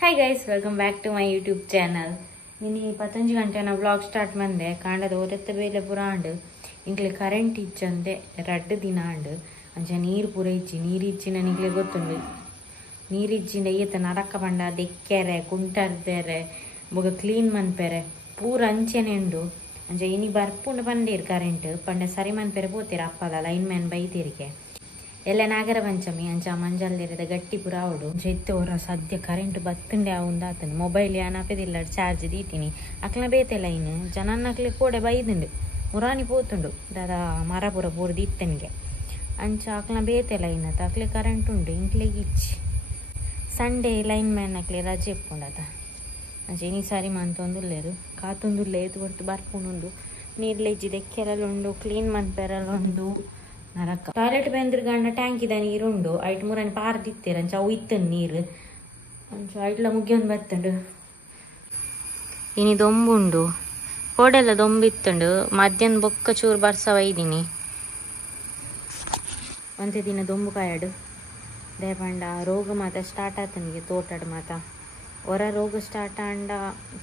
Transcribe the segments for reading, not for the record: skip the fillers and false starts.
Hi guys, welcome back to my YouTube channel. ಇನ್ನು 15 ಗಂಟೆನ vlog start ಮಂದೆ ಕಾಂಡದ ಓದತ್ತ ಬೇಲೆ ಪೂರ ಆಂಡು ಇಂಕ್ಲೆ ಕರೆಂಟ್ ಇಚ್ಚಂದೆ 2 ದಿನ ಆಂಡು ಅಂಚ ನೀರು ಪೂರ ಇಚ್ಚಿ ನೀರಿಚ್ಚಿನ ನಿಕ್ಲೆ ಗೊತ್ತುಂಡು. ನೀರಿಚ್ಚಿಂದ ಈತ ನಡಕ ಬಂಡ ದೆಕ್ಕೆರೆ ಕುಂಟರ್ದೆರೆ ಬೊಗ ಕ್ಲೀನ್ ಮನ್ಪೆರೆ ಪೂರ ಅಂಚೆನೆ ಉಂಡು. ಅಂಚ ಇನಿ ಬರ್ಪುಂಡು ಬಂಡೇರು ಕರೆಂಟ್ ಪಂಡ ಸರಿ ಮನ್ಪೆರೆ ಪೋತೀರ ಅಪ್ಪದ ಲೈನ್ ಮ್ಯಾನ್ ಬೈತೀರಿಗೆ ಎಲ್ಲ ನಾಗರ ಪಂಚಮಿ ಅಂಚ ಮಂಜಲ್ದಿರದ ಗಟ್ಟಿ ಪುರ ಆವಡು ಜೈತೆ ಅವರ ಸದ್ಯ ಕರೆಂಟ್ ಬತ್ತಂಡೆ ಆತನು ಮೊಬೈಲ್ ಯಾನಪದಿಲ್ಲ ಚಾರ್ಜ್ ದೀತೀನಿ ಅಕ್ಲ ಬೇತೆ ಲೈನ್ ಜನನ್ನಕ್ಲೆ ಕೋಡೆ ಬೈದುಂಡು ಮುರಾನಿ ಪೋತುಂಡು ದಾದ ಮರ ಪುರ ಪೂರ್ದು ಇತ್ತನಿಗೆ ಅಂಚ ಅಕ್ಲ ಬೇತೆ ಲೈನ್ ಅತ್ತ ಅಕ್ಲೆ ಕರೆಂಟ್ ಉಂಡು ಇಂಕ್ಲೆಗೆ ಇಚ್ಚಿ ಸಂಡೇ ಲೈನ್ ಮ್ಯಾನ್ ಅಕ್ಲೆ ರಜೆ ಇಪ್ಪುಂಡತ ಅಂಚ ಇನಿ ಸಾರಿ ಮಂತೊಂದುಲ್ಲೇರು ಕಾತೊಂದುಲ್ಲೆ ಎದು ಬರ್ತು ಬರ್ಪುಂಡು ನೀರ್ಲೆಜ್ಜಿ ದೆಕ್ಕೆರಲ್ಲ ಉಂಡು ಕ್ಲೀನ್ ಮನ್ಪೆರಲ್ಲ ಉಂಡು ನರಕ ಟಾಯ್ಲೆಟ್ ಬೆಂದ್ರ ಗಂಡ ಟ್ಯಾಂಕಿದ ನೀರುಂಡು ಐಟ್ ಮೂರని ಪಾರ್ದಿತ್ತೇರ ಅಂಚ ಅವು ಇತ್ತನ್ ನೀರು ಅಂಚ ಐಟ್ಲ ಮುಗಿಯೊಂದು ಬತ್ತಂಡು ಇನಿ ದೊಂಬುಂಡು ಕೋಡೆಲ್ಲ ದೊಂಬಿತ್ತಂಡು ಮಧ್ಯಾಹ್ನ ಬೊಕ್ಕ ಚೂರು ಬರ್ಸವ ಇದ್ದೀನಿ ಒಂದೇ ದಿನ ದೊಂಬು ಕಾಯಡು ದೇಪಂಡ ರೋಗ ಮಾತ ಸ್ಟಾರ್ಟ್ ಆತನಿಗೆ ತೋಟಡ್ ಮಾತ ಹೊರ ರೋಗ ಸ್ಟಾರ್ಟ್ ಆಂಡ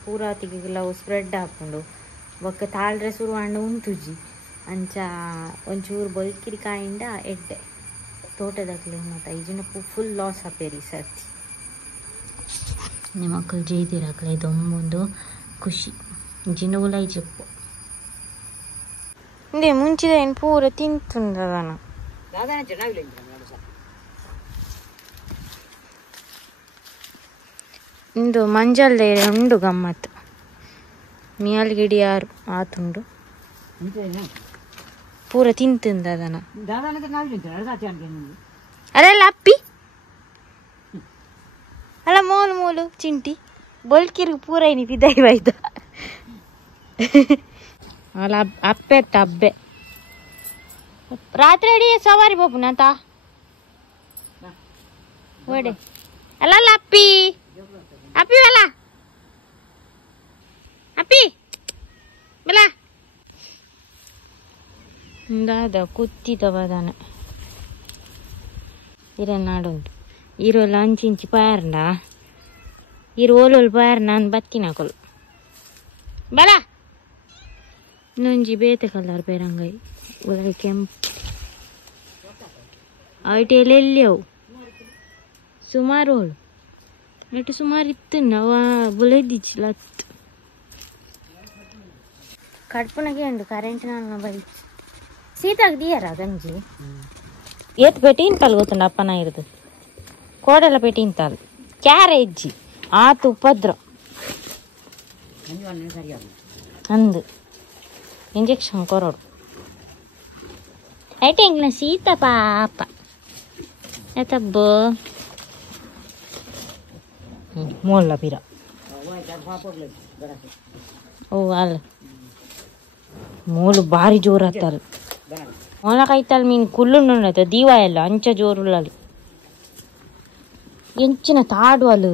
ಪೂರಾತಿಗೆಲ್ಲ ಸ್ಪ್ರೆಡ್ ಹಾಕೊಂಡು ಬೊಕ್ಕ ತಾಳ್ರೆ ಶುರು ಆಂಡ ಉಂತುಜಿ ಅಂಚ ಒಂಚೂರು ಬೊಲ್ಕಿರಿ ಕಾಯಿಂದ ಎಡ್ಡೆ ತೋಟದಾಗ್ಲಿ ಮತ್ತು ಈಜಿನ ಫುಲ್ ಲಾಸ್ ಆಪೇರಿ ಸರ್ತಿ ನಿಮ್ಮ ಮಕ್ಕಳು ಜೈದಿರಾಗ್ಲ ಇದೊಂದು ಖುಷಿ ಜಿನ ಉಲೈ చెప్పు ಇಂದೇ ಮುಂಚಿದ ಏನು ಪೂರ ತಿಂತುಂದದನ ಇಂದು ಮಂಜಲ್ದೇ ಉಂಡು ಗಮ್ಮತ್ತು ಮಿಯಾಲ್ಗಿಡಿ ಯಾರು ಆತುಂಡು ಪೂರ ತಿಂತುಂದ ಅದನ್ನ ಅಲ್ಲ ಅಪ್ಪಿ ಅಲ್ಲ ಮೋಲು ಮೋಲು ಚಿಂಟಿ ಬೊಲ್ಕಿರ್ಗ ಪೂರ ಏನಿ ಬಿದ್ದಾಯ್ತ ಅಲ್ಲ ಅಪ್ಪೆ ಅಬ್ಬೆ ರಾತ್ರಿ ಅಡಿ ಸವಾರಿ ಪೋಪುನಂತ ಓಡೆ ಅಲ್ಲ ಅಲ್ಲ ಅಪ್ಪಿ ಅಪ್ಪಿ ಬಲ ಅಪ್ಪಿ ಬಲ ದಾದ ಕುತ್ತಿದವದಾನ ಇರನ್ನಾಡುಂಟು ಈರೋಲ್ಲ ಅಂಚಿಂಚಿ ಪಾಯರ್ಂಡ ಈರು ಓಲೋಲ್ ಪಾಯರ್ ನಾನು ಬತ್ತಿನಾಕೊಲ್ ಬಲ ಇನ್ನೊಂಜಿ ಬೇತೆ ಕಲರ್ ಬೇರಂಗೈ ಉಲೈ ಕೆಂಪು ಐಟೆಲೆಲ್ಲಿಯವು ಸುಮಾರು ಹೋಳು ನೆಟ್ಟು ಸುಮಾರು ಇತ್ತು ನವ ಬುಲೆದಿಚ್ಚಿಲ್ಲ ಕಡ್ಪುನಗೆ ಉಂಡು ಕರೆಂಟ್ ನಾನು ಬೈ ಸೀತಾಗ ದಿಯರ ಗಂಜಿ ಏತ್ ಪೆಟ್ಟಿ ಇಂತಲ್ ಗೊತ್ತುಂಡ ಅಪ್ಪನ ಇರುದು ಕೋಡೆಲ್ಲ ಪೆಟ್ಟಿ ಇಂತಲ್ ಕ್ಯಾರೇಜಿ ಆತು ಉಪದ್ರ ಅಂದು ಇಂಜೆಕ್ಷನ್ ಕೊರೋಡು ಐಟೆ ಇಂಗ್ಲ ಸೀತ ಪಾಪ ಎತ್ತಬ್ಬ ಮೊಲ್ಲ ಪಿರ ಓ ಅಲ್ಲ ಮೂಲು ಭಾರಿ ಜೋರು ಹತ್ತಲ್ಲ ಮೊಲ ಕೈತಲ್ ಮೀನು ಕುಲ್ಲುಂಡು ದೀವ ಎಲ್ಲ ಅಂಚ ಜೋರುಳ್ಳಲು ಎಂಚಿನ ತಾಡು ಅಲು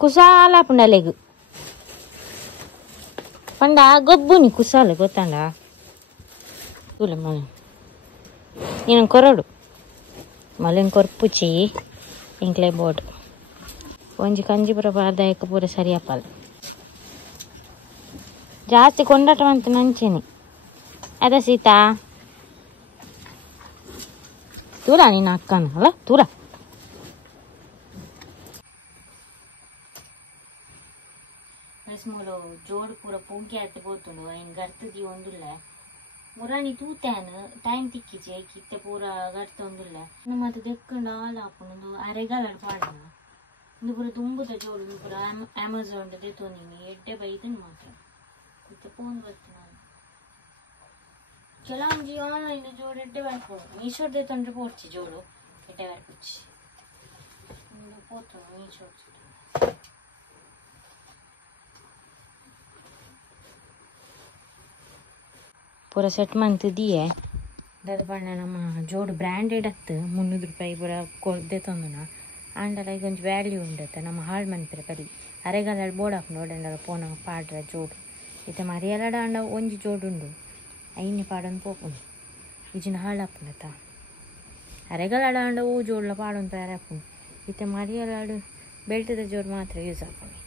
ಕುಸಾಲ ಪುಂಡಲೆಗು ಪಂಡ ಗೊಬ್ಬುನಿ ಕುಸಾಲು ಗೊತ್ತಂಡ ತುಲೆ ಮಳೆ ನೀನು ಕೊರಡು ಮಲೆನ್ ಕೊರ್ಪುಚಿ ಇಂಕ್ಲೆ ಬೋರ್ಡ್ ಒಂಜಿ ಕಂಜಿಪುರ ಪಾದಾಯಕ ಪೂರ ಸರಿಯಪ್ಪಲ್ಲ ಜಾಸ್ತಿ ಕೊಂಡಾಟವಂತ ನಂಚೇನಿ ಅದ ಸೀತಾ ತೂರ ನಿನ್ನ ಅಕ್ಕನ ಅಲ್ಲ ತೂರ ಮೂಲು ಜೋಡು ಪೂರ ಪೂಂಕಿ ಅಟ್ಟು ಪೋತುಂಡು ಐನ್ ಗರ್ತದಿ ಒಂದುಲ್ಲ ಮುರಾನಿ ತೂತ್ಯಾನ್ ಟೈಮ್ ತಿಕ್ಕಿಚಿ ಐಕಿತ್ತೆ ಪೂರ ಗರ್ತ ಒಂದುಲ್ಲ ಮತ್ತೆ ದೆಕ್ಕಂಡು ಹಾಲು ಹಾಕೊಂಡು ಅರೆಗಾಲ ಪಾಡನ ಇಂದು ಪೂರ ತುಂಬುದ ಜೋಡು ಪೂರ ಅಮೆಝಾನ್ ದೆತ್ತೊಂದಿನಿ ಎಡ್ಡೆ ಬೈದನ್ ಮಾತ್ರ ಇತ್ತೆ ಫೋನ್ ಬರ್ತು ನಾನು ಕೆಲವೊಂಜಿ ಆನ್ಲೈನ್ ಜೋಡು ಎಡ್ಡೆ ಬರ್ಬೋದು ಮೀಶೋಡ್ ದೆತ್ತೊಂಡ್ರೆ ಪೋಡ್ಚಿ ಜೋಡು ಎಡ್ಡೆ ಬರ್ಪುಚ್ಚಿ ಪೋತು ಮೀಶೋಡ್ ಪೂರ ಸೆಟ್ ಮಂತ್ ದಿಯೆ ದಾದ ಪಂಡ ನಮ್ಮ ಜೋಡು ಬ್ರ್ಯಾಂಡೆಡ್ ಹತ್ತು 300 ರೂಪಾಯಿ ಪೂರ ಕೊಡ್ದೆ ತಂದನ ಆಂಡಲ ಈಗ ಒಂಚು ವ್ಯಾಲ್ಯೂ ಉಂಡತ್ತೆ ನಮ್ಮ ಹಾಳು ಮನ್ಪೆರೆ ಕಡಿ ಅರೆಗಾಲ ಬೋರ್ಡ್ ಹಾಕೊಂಡು ಓಡಂಡಲ ಪೋನ ಪಾಡ್ರೆ ಜೋಡು ಇತ್ತೆ ಮರಿಯಲಡ ಅಂಡ ಒಂಜಿ ಜೋಡು ಉಂಡು ಐನ್ನೆ ಪಾಡೊಂದು ಪೋಪುಂಡು ಇಜಿನ ಹಾಳು ಹಾಪುಂಡತ ಅರೆಗಾಲ ಅಂಡ ಓ ಜೋಡ್ಲ ಪಾಡೊಂದು ಪ್ಯಾರ ಹಾಪುಂಡು ಇತ್ತೆ ಮರಿಯಲಾಡು ಬೆಲ್ಟದ ಜೋರು ಮಾತ್ರ ಯೂಸ್ ಹಾಕೊಂಡು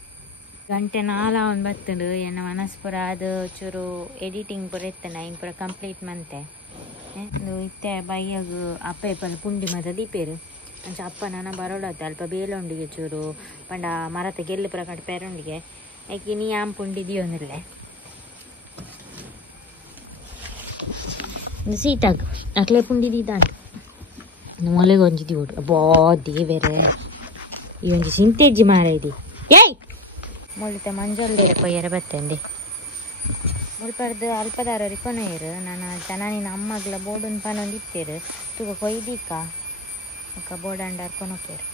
ಗಂಟೆ ನಾಲ ಒಂದು ಬತ್ತುಂಡು ಎನ್ನ ಮನಸ್ಪುರ ಅದು ಚೂರು ಎಡಿಟಿಂಗ್ ಪೂರ ಇತ್ತನ ಇನ್ನು ಪೂರ ಕಂಪ್ಲೀಟ್ ಮಂತೆ ಇತ್ತೆ ಬೈಯಾಗ ಅಪ್ಪ ಇಪ್ಪನ ಪುಂಡಿ ಮತ ದೀಪೇರು ಅಂಚ ಅಪ್ಪ ನಾನು ಬರೋಡತ್ತೆ ಅಲ್ಪ ಬೇಲೊಂಡಿಗೆ ಚೂರು ಪಂಡ ಮರತೆ ಗೆಲ್ಲು ಪುರ ಕಟ್ ಪೇರೊಂಡಿಗೆ ಯಾಕೆ ನೀ ಆಮ್ ಪುಂಡಿ ದಿಯೋನಿರ್ಲೆ ಸೀತಾಗ ಅಕ್ಲೆ ಪುಂಡಿ ದೀದಾಂಟು ಮೊಲೆಗೆ ಒಂಜಿ ದಿವಡು ಅಬ್ಬಾ ದೇವೇರೆ ಈ ಒಂಜಿ ಸಿಂತೆಜ್ಜಿ ಮಾರ ಇದಿ ಏಯ್ ಮೊಳಿತ ಮಂಜಲ್ದೇರ ಕೊಯ್ಯರ ಬತ್ತಂದೆ ಮುಲ್ಪರ್ದು ಅಲ್ಪದಾರ ರಿಕೊನೇರು ನಾನು ತನಾನಿನ ಅಮ್ಮಗ್ಲ ಬೋಡನ್ ಪನೊಂದು ಇತ್ತೇರು ತೂಗ ಕೊಯ್ದಿಕ್ಕ ಅಕ್ಕ ಬೋಡಂಡ ಅರ್ಕೊನೋಕೇರು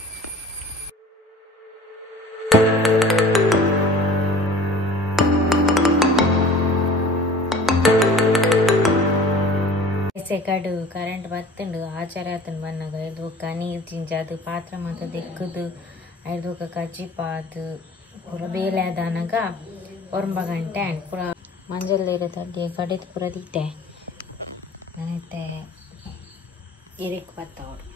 ಕಡು ಕರೆಂಟ್ ಬತ್ತುಂಡು ಆಚಾರ ಆತನ ಬನ್ನಾಗ ಐದುಕ ನೀರು ಚಿಂಜಾದು ಪಾತ್ರ ಮಾತ ದಿಕ್ಕದು ಐದುಕ ಕಜ್ಜಿ ಪಾದು ಪೂರ ಬೇಲೆ ಆದನಾಗ 9 ಗಂಟೆ ಆ್ಯಂಡ್ ಪೂರ ಮಂಜಲ್ದೇರ ತಡ್ಗೆ ಕಡೆದು ಪೂರ ದಿತ್ತೆ ನನ್ನತ್ತೆ ಎರಿಕ್ ಬತ್ತವಡು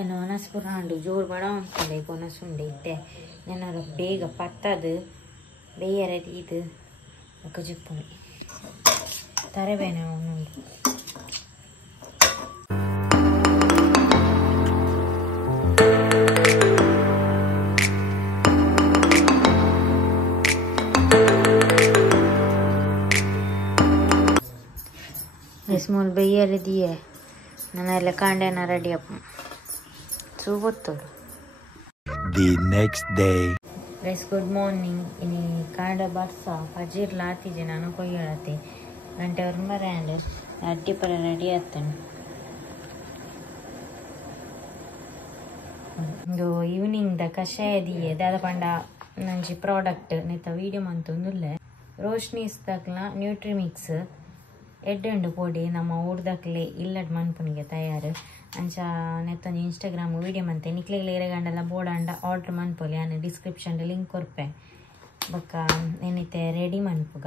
ಏನು ಮನಸ್ಪುರ ಉಂಡು ಜೋರು ಬಡ ಉಂಟು ಕೊನಸುಂಡೆ ಇತ್ತೆ ಏನಾರು ಬೇಗ ಪತ್ತದು ಬೇಯರದಿ ಇದು ಕಜಿಪ್ಪುಣಿ ತರಬೇನೆ ಅವನುಂಡು ಸ್ಮಾಲ್ ಬೇಯರದಿಯೇ ನಾನೆಲ್ಲ ಕಾಂಡೆನ ರೆಡಿ ಅಪ್ಪ ಸೂಗೊತ್ತೋಡು The next day. Fresh good morning ಇನಿ ಕಾಂಡ ಬರ್ಸ ಪಜೀರ್ಲ ಆತಿಜೆ ನಾನು ಕೊಯ್ಯಳತೆ ಗಂಟೆ ಅವ್ರ ಮರ್ಯಾಂಡ್ ಅಡ್ಡಿ ಪರ ರೆಡಿ ಆತನು ಒಂದು ಈವ್ನಿಂಗ್ದ ಕಷಾಯ ದಿಯೆ ದಾದ ಪಂಡ ನಂಜಿ ಪ್ರಾಡಕ್ಟ್ ನೆತ್ತ ವೀಡಿಯೋ ಮಂತೊಂದುಲ್ಲೆ ರೋಶ್ನೀಸ್ದಾಗ್ಲ ನ್ಯೂಟ್ರಿಮಿಕ್ಸ್ ಎಡ್ಡೆಂಡು ಪೊಡಿ ನಮ್ಮ ಊರ್ದಾಕ್ಲೆ ಇಲ್ಲಡ್ ಮನ್ಪುನಿಗೆ ತಯಾರು ಅಂಚ ನೆತ್ತೊಂದು ಇನ್ಸ್ಟಾಗ್ರಾಮ್ ವೀಡಿಯೋ ಮಂತೆ ನಿಕ್ಲೆಗ್ಲೆ ಇರಗಂಡೆಲ್ಲ ಬೋಡಾಂಡ ಆರ್ಡ್ರ್ ಮನ್ಪೊಲಿ ನಾನು ಡಿಸ್ಕ್ರಿಪ್ಷನ್ ಲಿಂಕ್ ಕೊರ್ಪೆ ಬೊಕ್ಕ ಏನೈತೆ ರೆಡಿ ಮನ್ಪುಗ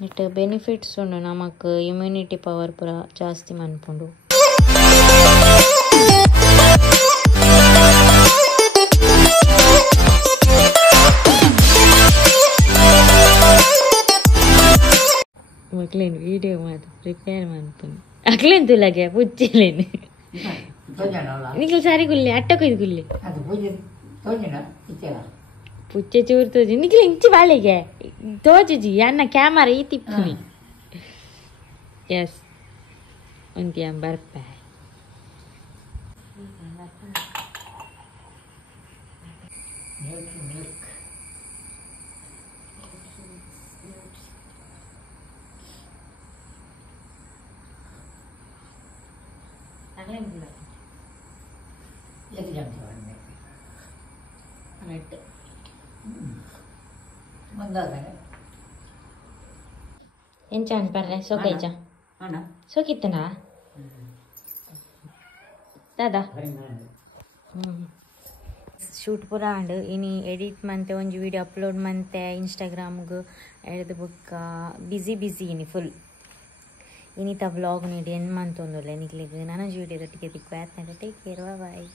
ನೆಟ್ ಬೆನಿಫಿಟ್ಸ್ ಉಂಡು ನಮಕ್ ಇಮ್ಯುನಿಟಿ ಪವರ್ ಪೂರ ಜಾಸ್ತಿ ಮನ್ಪುಂಡು ಮಕ್ಳೇನು ವೀಡಿಯೋ ಮಾತ್ರ ಪ್ರಿಪೇರ್ ಮನ್ಪುಂಡು ಅಕ್ಲೇನು ತುಲಗೆ ಪುಚ್ಚಿಲೇನು ನಿಕ್ಲು ಸಾರಿ ಗುಲ್ಲೆ ಅಟ್ಟ ಕೊಯ್ದು ಗುಲ್ಲೆ ಪುಚ್ಚೆ ಚೂರು ತೋಜಿ ನಿಕ್ಲು ಇಂಚಿ ಬಾಳೆಗೆ ತೋಜುಜಿ ಅನ್ನ ಕ್ಯಾಮರಾ ಈ ತಿಪ್ಪುನಿ ಎಸ್ ಒಂದ್ಯಾ ಬರ್ಪೆ ಎಂಚಾನ್ ಬರ್ರೆ ಸೋಕೈಜ ಸೋಕಿತ್ತನಾ ದಾದಾ ಶೂಟ್ ಪೂರ ಆಂಡ್ ಇನಿ ಎಡಿಟ್ ಮಂತೆ ಒಂಜಿ ವೀಡಿಯೋ ಅಪ್ಲೋಡ್ ಮಂತೆ ಇನ್ಸ್ಟಾಗ್ರಾಮ್ಗು ಎಳ್ದು ಬುಕ್ಕ ಬಿಸಿ ಇನಿ ಫುಲ್ ಇನ್ನಿತ ವ್ಲಾಗ್ ನೀಡಿ ಏನು ಮಂತೊಂದುಲ್ಲೆ ನಿಕ್ಲಿಗೆ ನನ್ನ ವೀಡಿಯೋದೊಟ್ಟಿಗೆ ದಿಕ್ಕು ಆಯ್ತು ಟೇಕ್ ಕೇರ್ ಬಾಯ್